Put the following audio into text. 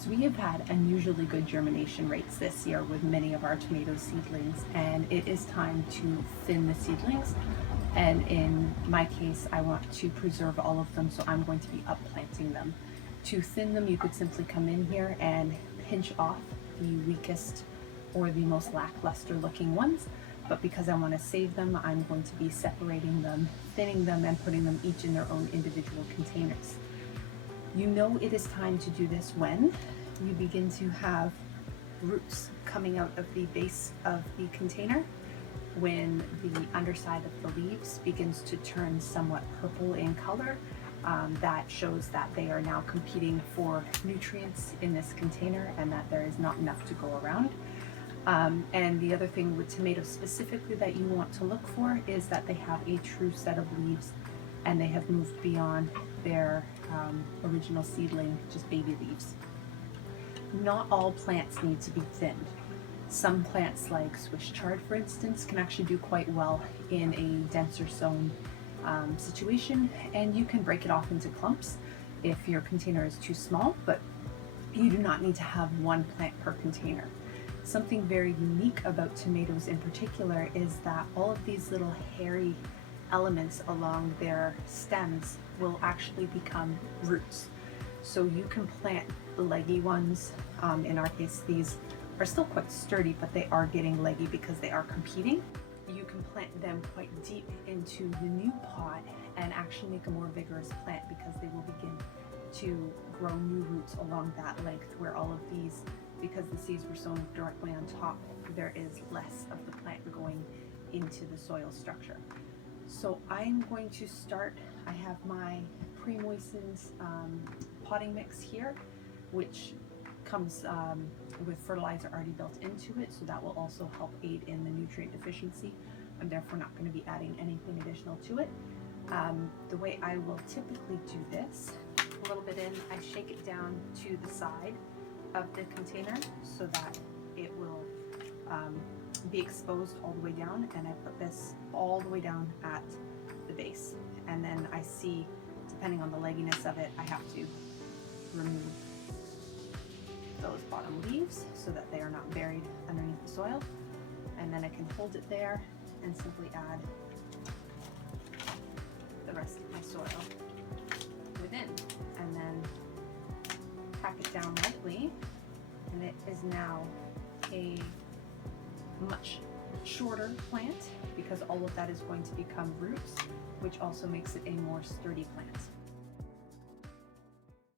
So we have had unusually good germination rates this year with many of our tomato seedlings, and it is time to thin the seedlings. And in my case, I want to preserve all of them, so I'm going to be upplanting them. To thin them, you could simply come in here and pinch off the weakest or the most lackluster looking ones. But because I want to save them, I'm going to be separating them, thinning them, and putting them each in their own individual containers. You know it is time to do this when you begin to have roots coming out of the base of the container, when the underside of the leaves begins to turn somewhat purple in color. That shows that they are now competing for nutrients in this container and that there is not enough to go around. And the other thing with tomatoes specifically that you want to look for is that they have a true set of leaves and they have moved beyond their original seedling, just baby leaves. Not all plants need to be thinned. Some plants like Swiss chard, for instance, can actually do quite well in a denser sown situation, and you can break it off into clumps if your container is too small, but you do not need to have one plant per container. Something very unique about tomatoes in particular is that all of these little hairy elements along their stems will actually become roots. So you can plant the leggy ones. In our case, these are still quite sturdy, but they are getting leggy because they are competing. You can plant them quite deep into the new pot and actually make a more vigorous plant because they will begin to grow new roots along that length, where all of these, because the seeds were sown directly on top, there is less of the plant going into the soil structure. So I'm going to start, I have my pre-moistened potting mix here, which comes with fertilizer already built into it, so that will also help aid in the nutrient deficiency. I'm therefore not going to be adding anything additional to it. The way I will typically do this, a little bit in, I shake it down to the side of the container so that it will be exposed all the way down, and I put this all the way down at the base, and then I see, depending on the legginess of it, I have to remove those bottom leaves so that they are not buried underneath the soil, and then I can hold it there and simply add the rest of my soil within, and then pack it down lightly, and it is now a much shorter plant because all of that is going to become roots, which also makes it a more sturdy plant.